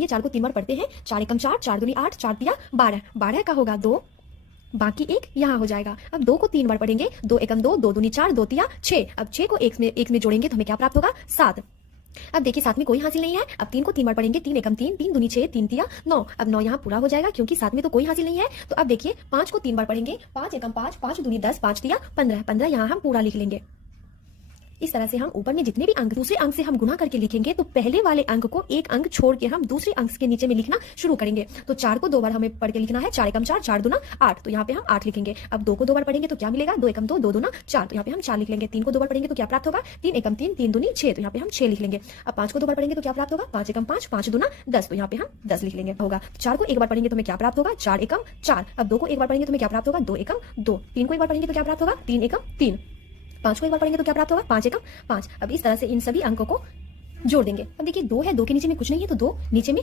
ये 4 को 3 बार पढ़ते हैं। 4 एकम 4, 4 दूनी 8, 4 तिया 12। 12 का होगा 2, बाकी 1 यहाँ हो जाएगा। अब 2 को 3 बार पढ़ेंगे। 2 एकम 2, 2 दूनी 4, 2 तिया 6। अब 6 को 1 में जोड़ेंगे तो हमें क्या प्राप्त होगा? 7। अब देखिए साथ में कोई हासिल नहीं है। अब 3 को 3 बार पढ़ेंगे। 3 एकम 3, 3 दूनी 6, 3 तिया 9। अब 9 यहाँ पूरा हो जाएगा क्योंकि साथ में तो कोई हासिल नहीं है। तो अब देखिए 5 को 3 बार पढ़ेंगे। 5 एकम 5, 5 दूनी 10, 5 तिया 15। 15 यहाँ हम पूरा लिख लेंगे। इस तरह से हम ऊपर में जितने भी अंक दूसरे अंक से हम गुणा करके लिखेंगे तो पहले वाले अंक को एक अंक छोड़ के हम दूसरे अंक के नीचे में लिखना शुरू करेंगे। तो 4 को 2 बार हमें पढ़ के लिखना है। 4 एकम 4, 4 दूना 8। तो यहाँ पे हम 8 लिखेंगे। अब 2 को 2 बार पढ़ेंगे तो क्या मिलेगा? 2 एकम 2, 2 दूना 4। तो यहाँ पे हम 4 लिख लेंगे। 3 को 2 बार पढ़ेंगे तो क्या प्राप्त होगा? 3 एकम 3, 3 दूनी 6। तो यहाँ पे हम 6 लिख लेंगे। अब 5 को 2 बार पढ़ेंगे तो क्या प्राप्त होगा? 5 एकम 5, 5 दूना 10। तो यहाँ पे हम 10 लिख लेंगे। होगा 4 को 1 बार पढ़ेंगे तो हमें क्या प्राप्त होगा? 4 एकम 4। अब 2 को 1 बार पढ़ेंगे तो हमें क्या प्राप्त होगा? 2 एकम 2। 3 को 1 बार पढ़ेंगे तो क्या प्राप्त होगा? 3 एकम 3। 5 को 1 बार पढ़ेंगे तो क्या प्राप्त होगा? 5 एकम 5। अब इस तरह से इन सभी अंकों को जोड़ देंगे। अब देखिए 2 है, 2 के नीचे में कुछ नहीं है तो 2 नीचे में